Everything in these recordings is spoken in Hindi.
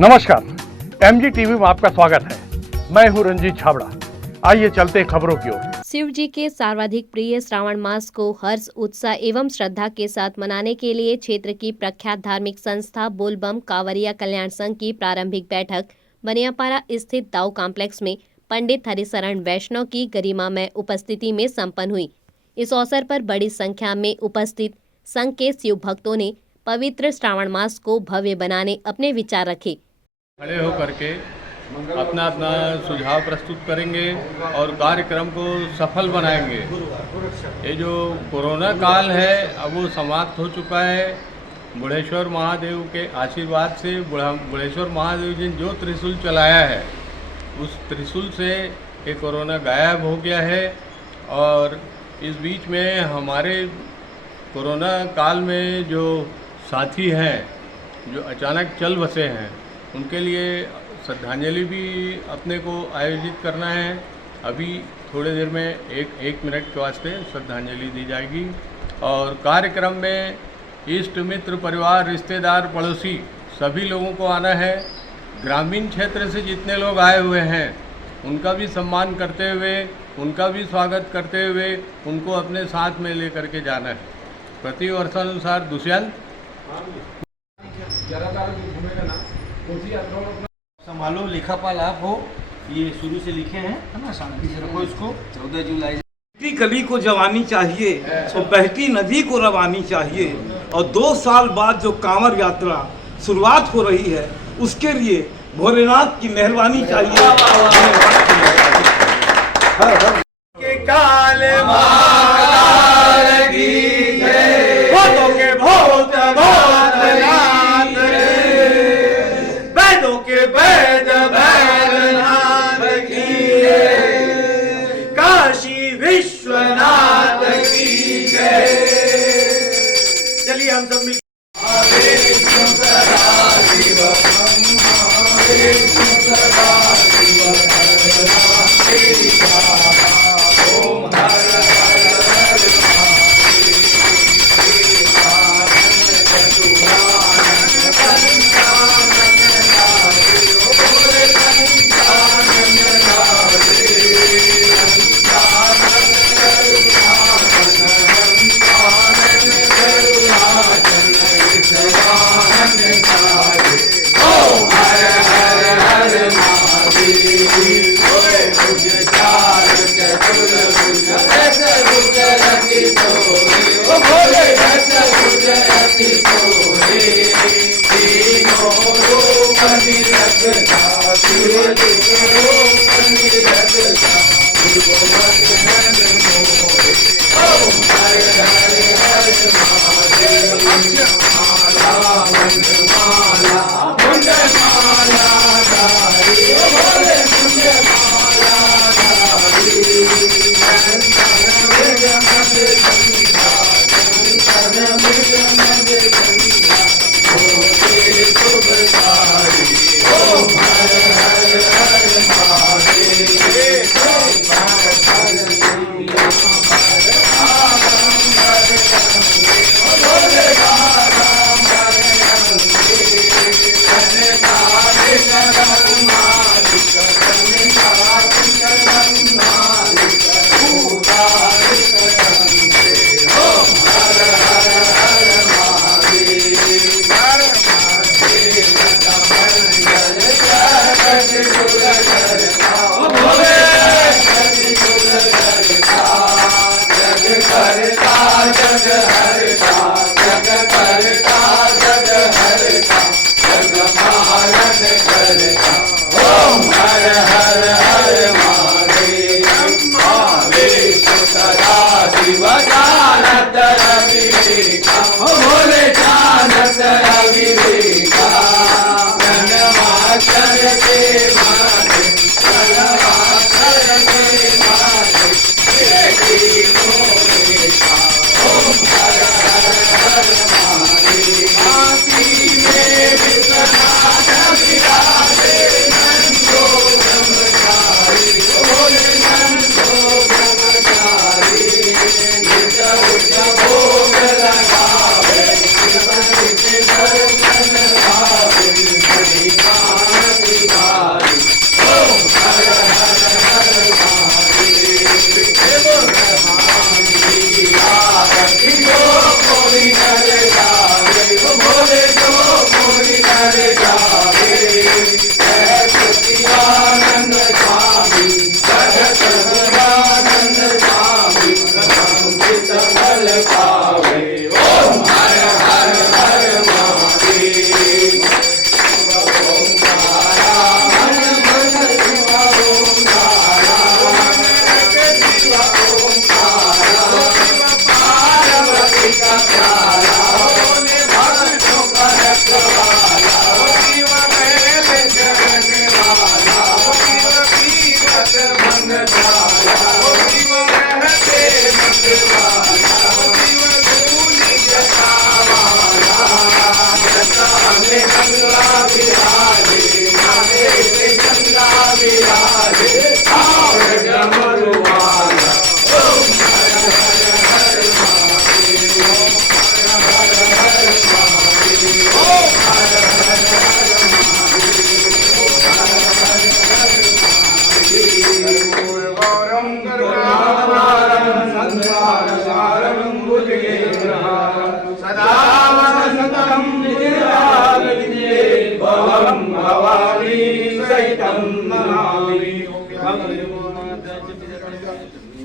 नमस्कार, एमजी टीवी में आपका स्वागत है। मैं हूं रंजीत छाबड़ा। आइए चलते हैं खबरों की ओर। शिव जी के सर्वाधिक प्रिय श्रावण मास को हर्ष, उत्साह एवं श्रद्धा के साथ मनाने के लिए क्षेत्र की प्रख्यात धार्मिक संस्था बोलबम कांवरिया कल्याण संघ की प्रारंभिक बैठक बनियापारा स्थित दाऊ कॉम्प्लेक्स में पंडित हरिशरण वैष्णव की गरिमामय उपस्थिति में संपन्न हुई। इस अवसर पर बड़ी संख्या में उपस्थित संघ के शिव भक्तों ने पवित्र श्रावण मास को भव्य बनाने अपने विचार रखे। खड़े होकर के अपना अपना सुझाव प्रस्तुत करेंगे और कार्यक्रम को सफल बनाएंगे। ये जो कोरोना काल है अब वो समाप्त हो चुका है। बुढ़ेश्वर महादेव के आशीर्वाद से बुढ़ेश्वर महादेव जी ने जो त्रिशूल चलाया है उस त्रिशूल से ये कोरोना गायब हो गया है। और इस बीच में हमारे कोरोना काल में जो साथी हैं जो अचानक चल बसे हैं उनके लिए श्रद्धांजलि भी अपने को आयोजित करना है। अभी थोड़ी देर में एक मिनट के वास्ते श्रद्धांजलि दी जाएगी और कार्यक्रम में इष्ट मित्र परिवार रिश्तेदार पड़ोसी सभी लोगों को आना है। ग्रामीण क्षेत्र से जितने लोग आए हुए हैं उनका भी सम्मान करते हुए उनका भी स्वागत करते हुए उनको अपने साथ में लेकर के जाना है। प्रति वर्षानुसार दुष्यंत संभालो, लेखापाल आप हो, ये शुरू से लिखे हैं, है ना? शांति से रखो इसको। 14 जुलाई बहती कली को जवानी चाहिए और बहती नदी को रवानी चाहिए। और 2 साल बाद जो कांवर यात्रा शुरुआत हो रही है उसके लिए भोलेनाथ की मेहरबानी चाहिए। विश्वनाथ की जय। चलिए हम सब मिल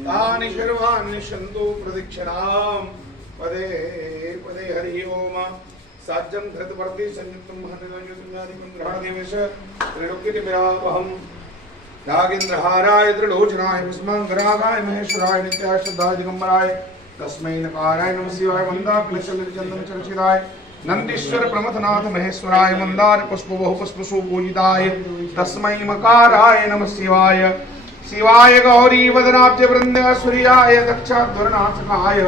तानि शर्वाणि सन्तु प्रदक्षिणां पदे पदे हरि ओम साज्यं धृतवर्ति संयुक्तं महनजन्यादिकं ग्रहणदेवेश त्रिलोक्यतिमिरावहं नागेन्द्रहाराय त्रिलोचनाय भस्माङ्गरागाय महेश्वराय नित्याय श्रद्धाय दिगम्बराय तस्मै नकाराय नमः शिवाय मन्दाकिलचन्द्रचन्दन चर्चिताय नंदीश्वर प्रमथनाथ महेश्वराय मंदार पुष्प बहु पुष्प सुपूजिताय तस्मै मकाराय नमः शिवाय शिवाय गौरी वदनाब्ज वृंद सूर्याय दक्षाध्वरनाथकाय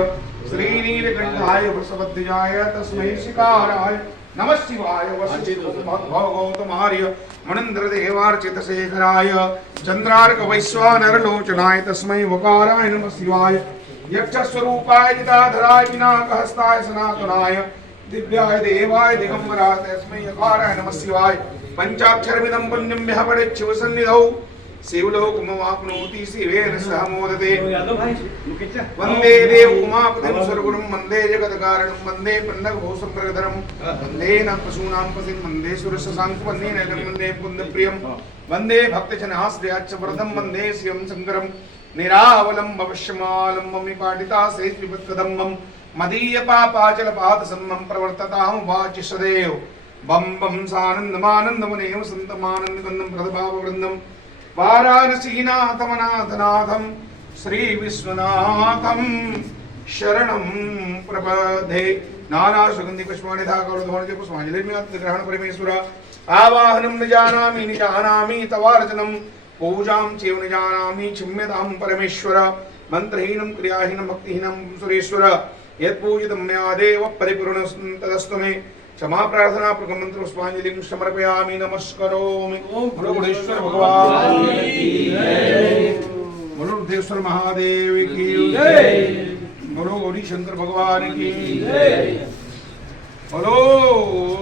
श्रीनीलकंठाय वृषभध्वजाय तस्मै शिकाराय नमः शिवाय वशिष्ठगौतमार्य मणिन्द्र देवार्चित शेखराय चंद्रार्क वैश्वानर लोचनाय तस्मै वकाराय नमः शिवाय यक्ष स्वरूपाय जिताधराय पिनाकहस्ताय सनातनाय दिव्याय देवाय दिगंबराय तस्मै यकाराय नमः शिवाय पंचाक्षरमिदं पुण्यं यः पठेत् शिवसन्निधौ शिवलोकमवाप्नोति शिवेन सह मोदते वन्दे देवउमापतिं सर्वगुरुं वन्दे जगत्कारणं वन्दे पन्नगभूषणप्रधरं वन्दे न पशूनां पतिं वन्दे सुरशशाङ्कं वन्दे नैलं वन्दे पुण्यप्रियं वन्दे भक्तजनाश्रयाच्च वन्दे शिवं शङ्करं निरावलं भविष्यमालं ममि पाटिता सेत्विपत्कदम्बं मदीय पापाचलपादसम्मं प्रवर्ततां वाचि सदैव बम बम सानन्दमानन्दमुनेव सन्तमानन्दगन्धं प्रदभाववृन्दं वाराणसीनाथमनाथनाथं श्रीविश्वनाथं शरणं प्रपदे नानासुगन्धिपुष्पाणि धाकौलधवनजे पुष्पाञ्जलिर्म्याग्रहण परमेश्वर आवाहनं न जानामि तवार्चनं पूजां चैव न जानामि क्षम्यतां परमेश्वर मंत्रहीनं क्रियाहीनं भक्तिहीनं सुरेश्वर यत्पूजितं मया देव परिपूर्णं तदस्तु मे क्षमा प्रार्थना प्रकमंत्र पुष्पांजलिं समर्पयामि नमस्करोमि बोलो गुणेश्वर भगवान की जय बोलो रुद्रेश्वर महादेव की जय बोलो गौरी शंकर भगवान की जय बोलो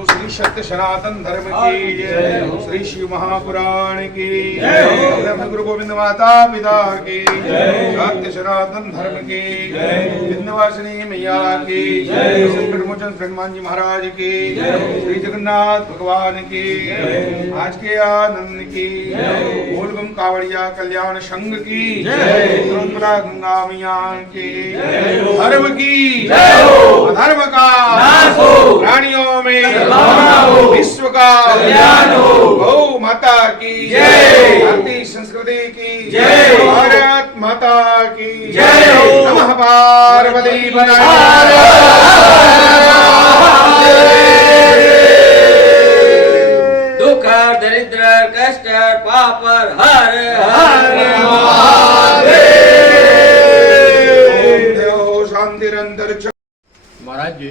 श्री सत्य सनातन धर्म की जय श्री शिव महापुराण की जय गुरु गोविंद माता पिता की जय सत्य सनातन धर्म की जय विंध्यवासिनी मैया की जय संकट मोचन हनुमान जी महाराज की जय श्री जगन्नाथ भगवान की जय आज के आनंद की जय बोलबम कावड़िया कल्याण संघ की जय तिरुमला गंगा मैया की जय धर्म की जय अधर्म का नाश हो प्राणियों में विश्व का कल्याण हो गौ माता की जय भारतीय संस्कृति की जय भारत माता की जय नमः पार्वती दुख दरिद्र कष्ट पाप हर हर महादेव शांतिरंतर महाराज जी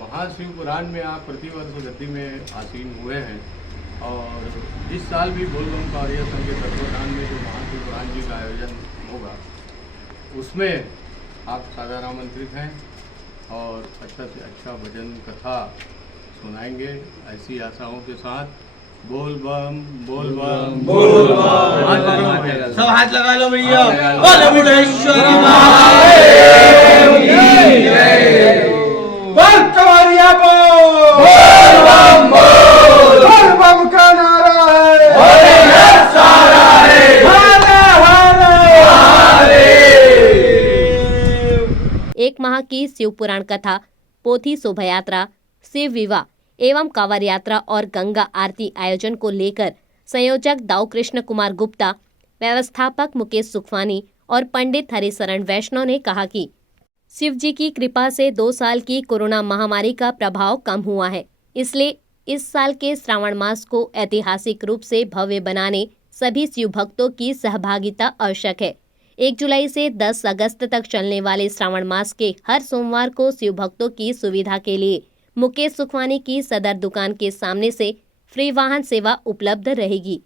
महाशिव पुराण में आप प्रतिवर्ष गद्दी में आसीन हुए हैं और इस साल भी बोलबम कावड़िया संघ के तत्वाधान में जो महाशिव पुराण जी का आयोजन होगा उसमें आप साधारण आमंत्रित हैं और अच्छा से अच्छा भजन कथा सुनाएंगे ऐसी आशाओं के साथ बोल बम बोल बम बोल बम सब हाथ लगा लो भैया बोलो बुढ़ेश्वर महादेव की जय बोल कवरिया बोल बम का नारा है सारा है एक माह की शिव पुराण कथा, पोथी शोभा यात्रा, शिव विवाह एवं कांवर यात्रा और गंगा आरती आयोजन को लेकर संयोजक दाऊ कृष्ण कुमार गुप्ता, व्यवस्थापक मुकेश सुखवानी और पंडित हरिशरण वैष्णव ने कहा कि शिव जी की कृपा से 2 साल की कोरोना महामारी का प्रभाव कम हुआ है, इसलिए इस साल के श्रावण मास को ऐतिहासिक रूप से भव्य बनाने सभी शिव भक्तों की सहभागिता आवश्यक है। 1 जुलाई से 10 अगस्त तक चलने वाले श्रावण मास के हर सोमवार को शिव भक्तों की सुविधा के लिए मुकेश सुखवानी की सदर दुकान के सामने से फ्री वाहन सेवा उपलब्ध रहेगी।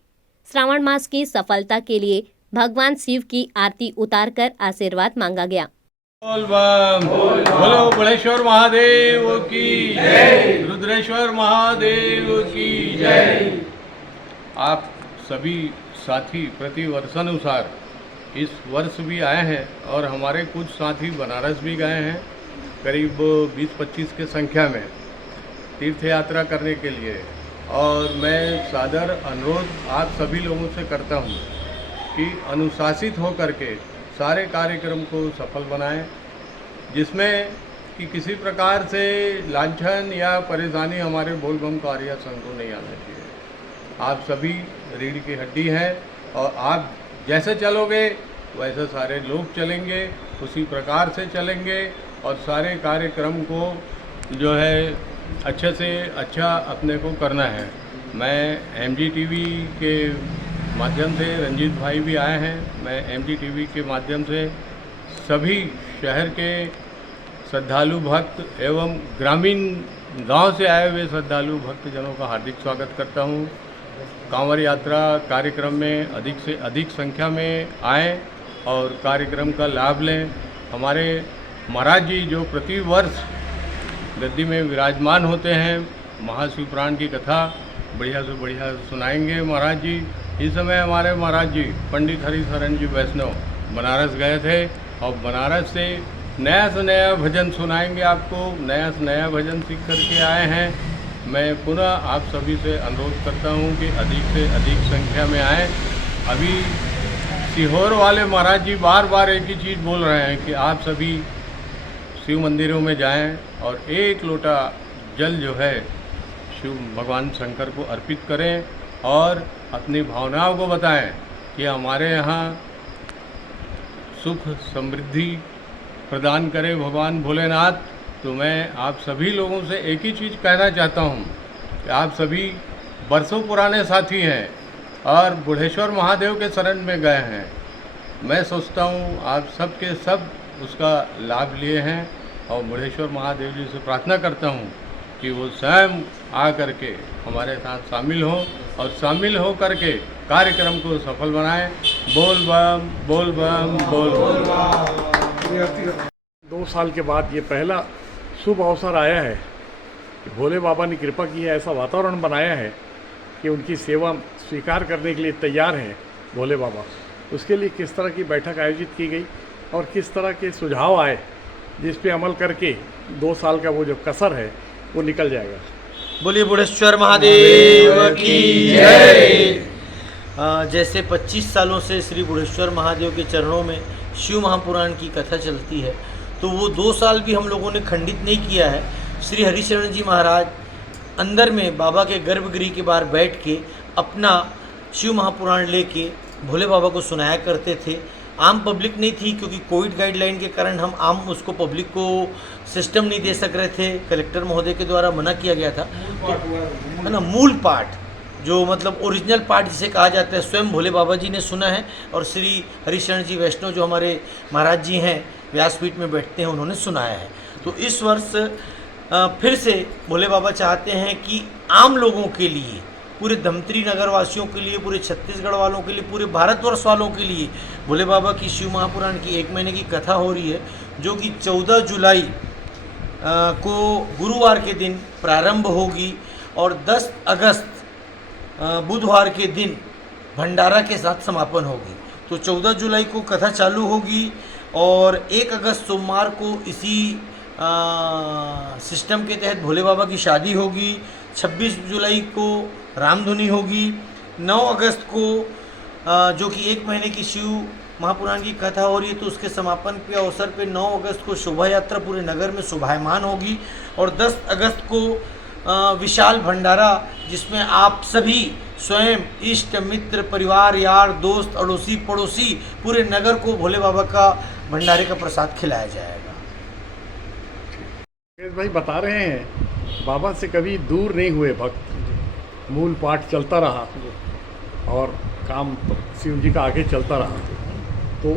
श्रावण मास की सफलता के लिए भगवान शिव की आरती उतारकर आशीर्वाद मांगा गया। बोल बम बोलो बुढ़ेश्वर महादेव की जय रुद्रेश्वर महादेव की जय। आप सभी साथी प्रति वर्षानुसार इस वर्ष भी आए हैं और हमारे कुछ साथी बनारस भी गए हैं करीब 20-25 के संख्या में तीर्थ यात्रा करने के लिए। और मैं सादर अनुरोध आप सभी लोगों से करता हूं कि अनुशासित होकर के सारे कार्यक्रम को सफल बनाएं, जिसमें कि किसी प्रकार से लांछन या परेशानी हमारे बोलबम कार्य संघ को नहीं आना चाहिए। आप सभी रीढ़ की हड्डी हैं और आप जैसे चलोगे वैसे सारे लोग चलेंगे, उसी प्रकार से चलेंगे और सारे कार्यक्रम को जो है अच्छे से अच्छा अपने को करना है। मैं MGTV के माध्यम से, रंजीत भाई भी आए हैं, मैं MGTV के माध्यम से सभी शहर के श्रद्धालु भक्त एवं ग्रामीण गांव से आए हुए श्रद्धालु भक्तजनों का हार्दिक स्वागत करता हूं। कांवड़ यात्रा कार्यक्रम में अधिक से अधिक संख्या में आएँ और कार्यक्रम का लाभ लें। हमारे महाराज जी जो प्रति वर्ष गद्दी में विराजमान होते हैं, महाशिवपुराण की कथा बढ़िया से बढ़िया सुनाएंगे महाराज जी। इस समय हमारे महाराज जी पंडित हरिशरण जी वैष्णव बनारस गए थे और बनारस से नया भजन सुनाएंगे आपको, नया से नया भजन सीख करके आए हैं। मैं पुनः आप सभी से अनुरोध करता हूं कि अधिक से अधिक संख्या में आएँ। अभी सीहोर वाले महाराज जी बार बार एक ही चीज़ बोल रहे हैं कि आप सभी शिव मंदिरों में जाएं और एक लोटा जल जो है शिव भगवान शंकर को अर्पित करें और अपनी भावनाओं को बताएं कि हमारे यहाँ सुख समृद्धि प्रदान करे भगवान भोलेनाथ। तो मैं आप सभी लोगों से एक ही चीज़ कहना चाहता हूँ कि आप सभी बरसों पुराने साथी हैं और बुढ़ेश्वर महादेव के शरण में गए हैं। मैं सोचता हूँ आप सब के सब उसका लाभ लिए हैं और बुढ़ेश्वर महादेव जी से प्रार्थना करता हूँ कि वो स्वयं आ करके हमारे साथ शामिल हों और शामिल हो करके कार्यक्रम को सफल बनाएं। बोल बम बोल बम बोल बम। 2 साल के बाद ये पहला शुभ अवसर आया है कि भोले बाबा ने कृपा की है, ऐसा वातावरण बनाया है कि उनकी सेवा स्वीकार करने के लिए तैयार हैं भोले बाबा। उसके लिए किस तरह की बैठक आयोजित की गई और किस तरह के सुझाव आए जिस पे अमल करके 2 साल का वो जो कसर है वो निकल जाएगा। बोलिए बुढ़ेश्वर महादेव की जय। जैसे 25 सालों से श्री बुढ़ेश्वर महादेव के चरणों में शिव महापुराण की कथा चलती है, तो वो 2 साल भी हम लोगों ने खंडित नहीं किया है। श्री हरिशरण जी महाराज अंदर में बाबा के गर्भगृह के बाहर बैठ के अपना शिव महापुराण लेके भोले बाबा को सुनाया करते थे। आम पब्लिक नहीं थी क्योंकि कोविड गाइडलाइन के कारण हम आम उसको पब्लिक को सिस्टम नहीं दे सक रहे थे, कलेक्टर महोदय के द्वारा मना किया गया था। तो है ना, मूल पाठ जो मतलब ओरिजिनल पाठ जिसे कहा जाता है स्वयं भोले बाबा जी ने सुना है और श्री हरिशरण जी वैष्णव जो हमारे महाराज जी हैं व्यासपीठ में बैठते हैं उन्होंने सुनाया है। तो इस वर्ष फिर से भोले बाबा चाहते हैं कि आम लोगों के लिए, पूरे धमतरी नगर वासियों के लिए, पूरे छत्तीसगढ़ वालों के लिए, पूरे भारतवर्ष वालों के लिए भोले बाबा की शिव महापुराण की 1 महीने की कथा हो रही है, जो कि 14 जुलाई को गुरुवार के दिन प्रारंभ होगी और 10 अगस्त बुधवार के दिन भंडारा के साथ समापन होगी। तो 14 जुलाई को कथा चालू होगी और 1 अगस्त सोमवार को इसी सिस्टम के तहत भोले बाबा की शादी होगी। 26 जुलाई को रामधुनी होगी। 9 अगस्त को जो कि 1 महीने की शिव महापुराण की कथा हो रही है, तो उसके समापन के अवसर पे 9 अगस्त को शोभा यात्रा पूरे नगर में शोभायमान होगी और 10 अगस्त को विशाल भंडारा, जिसमें आप सभी स्वयं इष्ट मित्र परिवार यार दोस्त अड़ोसी पड़ोसी पूरे नगर को भोले बाबा का भंडारे का प्रसाद खिलाया जाएगा। भाई बता रहे हैं बाबा से कभी दूर नहीं हुए भक्त, मूल पाठ चलता रहा और काम शिव जी का आगे चलता रहा। तो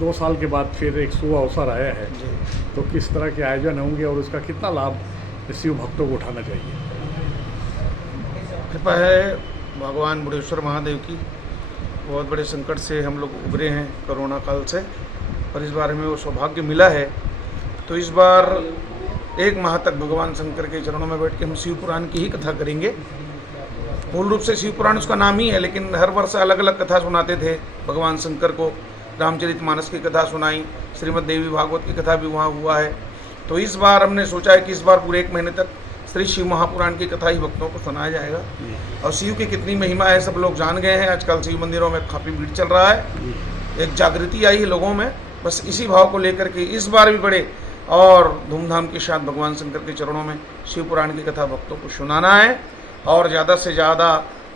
2 साल के बाद फिर एक शुभ अवसर आया है, तो किस तरह के आयोजन होंगे और उसका कितना लाभ शिव भक्तों को उठाना चाहिए? कृपा है भगवान बुढ़ेश्वर महादेव की। बहुत बड़े संकट से हम लोग उभरे हैं कोरोना काल से, और इस बार हमें वो सौभाग्य मिला है। तो इस बार 1 माह तक भगवान शंकर के चरणों में बैठ के हम शिव पुराण की ही कथा करेंगे। मूल रूप से शिव पुराण उसका नाम ही है, लेकिन हर वर्ष अलग अलग कथा सुनाते थे भगवान शंकर को। रामचरितमानस की कथा सुनाई, श्रीमद् देवी भागवत की कथा भी वहाँ हुआ है। तो इस बार हमने सोचा है कि इस बार पूरे 1 महीने तक श्री शिव महापुराण की कथा ही भक्तों को सुनाया जाएगा। और शिव की कितनी महिमा है सब लोग जान गए हैं। आजकल शिव मंदिरों में काफ़ी भीड़ चल रहा है, एक जागृति आई है लोगों में। बस इसी भाव को लेकर के इस बार भी बड़े और धूमधाम के साथ भगवान शंकर के चरणों में शिव पुराण की कथा भक्तों को सुनाना है और ज़्यादा से ज़्यादा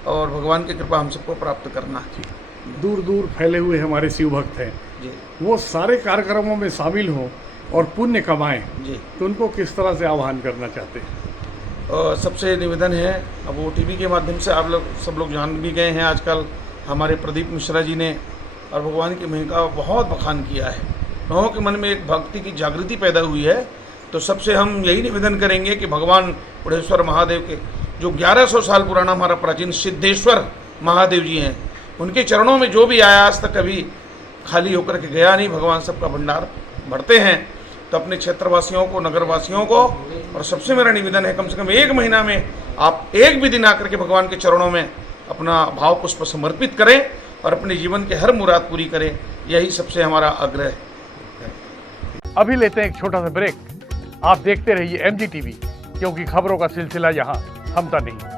और भगवान की कृपा हम सबको प्राप्त करना है। दूर दूर फैले हुए हमारे शिव भक्त हैं, जी वो सारे कार्यक्रमों में शामिल हों और पुण्य कमाएं, जी। तो उनको किस तरह से आह्वान करना चाहते हैं? सबसे निवेदन है, अब वो टीवी के माध्यम से आप लोग सब लोग जान भी गए हैं, आजकल हमारे प्रदीप मिश्रा जी ने और भगवान की महिमा का बहुत बखान किया है। लोगों के मन में एक भक्ति की जागृति पैदा हुई है। तो सबसे हम यही निवेदन करेंगे कि भगवान बुढ़ेश्वर महादेव के जो 1100 साल पुराना हमारा प्राचीन सिद्धेश्वर महादेव जी हैं, उनके चरणों में जो भी आया आज तक कभी खाली होकर के गया नहीं। भगवान सबका भंडार भरते हैं। तो अपने क्षेत्रवासियों को, नगरवासियों को, और सबसे मेरा निवेदन है कम से कम 1 महीना में आप एक भी दिन आकर के भगवान के चरणों में अपना भाव पुष्प समर्पित करें और अपने जीवन के हर मुराद पूरी करें। यही सबसे हमारा आग्रह है। अभी लेते हैं एक छोटा सा ब्रेक। आप देखते रहिए MG TV, क्योंकि खबरों का सिलसिला यहाँ थमता नहीं।